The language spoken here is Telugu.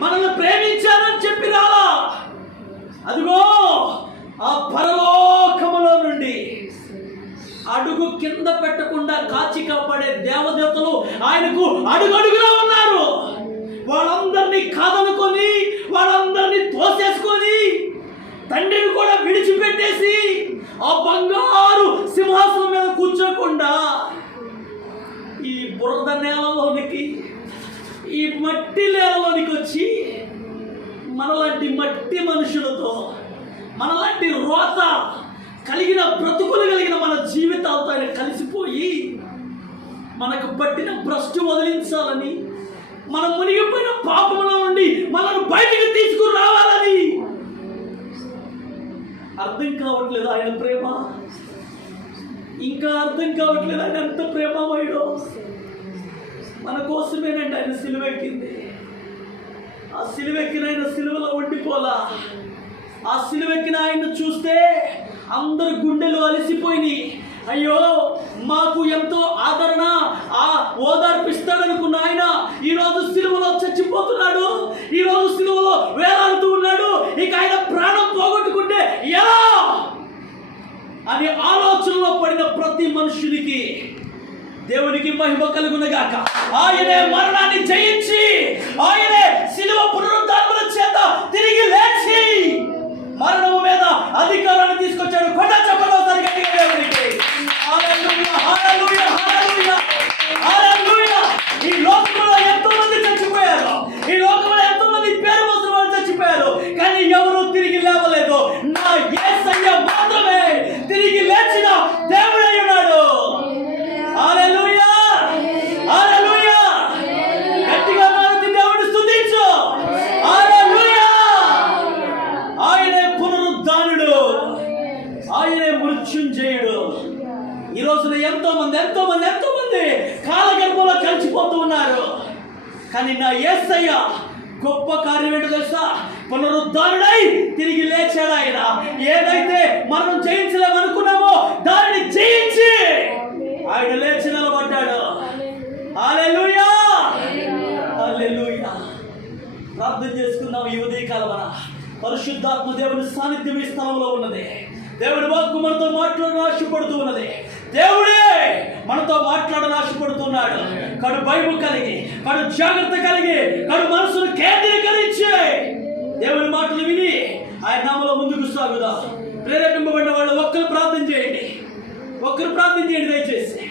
మనల్ని ప్రేమించానని చెప్పి రాలా. అదిగో ఆ పరలోకములో నుండి అడుగు కింద పెట్టకుండా కాచి కాపాడే దేవదేవతలు ఆయనకు అడుగడుగులో ఉన్నారు. వాళ్ళందరినీ కాదనుకొని, వాళ్ళందరినీ తోసేసుకొని, తండ్రిని కూడా విడిచిపెట్టేసి ఆ బంగారు సింహాసనం మీద కూర్చోకుండా ఈ బురద నేలలోనికి, ఈ మట్టి నేలలోనికి వచ్చి మనలాంటి మట్టి మనుషులతో, మనలాంటి రోత కలిగిన బ్రతుకులు కలిగిన మన జీవితాలతో ఆయన కలిసిపోయి మనకు పట్టిన భ్రష్టు వదిలించాలని, మనం మునిగిపోయిన పాపంలో నుండి మనల్ని బయటికి తీసుకుని రావాలని. అర్థం కావట్లేదు ఆయన ప్రేమ, ఇంకా అర్థం కావట్లేదు ఆయన ఎంత ప్రేమమయుడో. మన కోసమేనండి ఆయన సిలువెక్కింది. ఆ సిలువెక్కిన ఆయన సిలువలో ఉండిపోలా. ఆ సిలువెక్కిన ఆయన్ని చూస్తే అందరు గుండెలు అలసిపోయినాయి. అయ్యో, మాకు ఎంతో ఆదరణ, ఆ ఓదార్పిస్తాడనుకున్న ఆయన ఈరోజు సిలువలో చచ్చిపోతున్నాడు, ఈరోజు సిలువలో వేలాడుతూ ఉన్నాడు. ఇక ఆయన ప్రాణం పోగొట్టుకుంటే ఎలా అని ఆలోచనలో పడిన ప్రతి మనుషునికి దేవునికి మహిమ కలుగునగాక. ఆయనే మరణాన్ని జయించి, ఆయనే సిలువ పునరుద్ధారముల చేత తిరిగి లేచి మరణము మీద అధికారాన్ని తీసుకొచ్చాడు. కొండ చెప్పబోతారు గట్టిగా దేవునికి. హల్లెలూయా, హల్లెలూయా, హల్లెలూయా, హల్లెలూయా. ఈ లోకంలో ఎంతో మంది చచ్చిపోయారు, ఈ లోకంలో ఎంతో మంది పేరు మోసిన వాళ్ళు చచ్చిపోయారు, కానీ ఎవరు తిరిగి లేవలేదు. నా యేసయ్య మాత్రమే తిరిగి లేచిన దేవుడై ఉన్నాడు. హల్లెలూయా, హల్లెలూయా. గట్టిగా మారుతి దేవుని స్తుతించు. హల్లెలూయా. ఆయనే పునరుద్ధానుడు, ఆయనే మృత్యుంజయుడు. ఈ రోజున ఎంతో మంది కాలగర్భంలో కలిసిపోతూ ఉన్నారు. కానీ నా యేసయ్య గొప్ప కార్యం ఏంటో తెలుసా? పునరుద్ధానుడై తిరిగి లేచాడు. ఆయన ఏదైతే మనం జయించలేమనుకున్నామో దానిని జయించి ఆయన లేచి నిలబడ్డాడు. హల్లెలూయా, హల్లెలూయా. ప్రార్థన చేసుకుందాం. ఈ ఉదయకాలమన పరిశుద్ధాత్మ దేవుని సాన్నిధ్యం ఈ స్థలంలో ఉన్నది. దేవుడి వాక్కు మనతో మాట్లాడని ఆశపడుతూ ఉన్నది. దేవుడే మనతో మాట్లాడని ఆశపడుతున్నాడు. కడు భయము కలిగి, కడు జాగ్రత్త కలిగి, కడు మనసును కేంద్రీకరించి దేవుని మాటలు విని ఆయన నామములో ముందుకు సాగుదాం. ప్రేరేపింపబడిన వాళ్ళు ఒక్కరు ప్రార్థన చేయండి దయచేసి.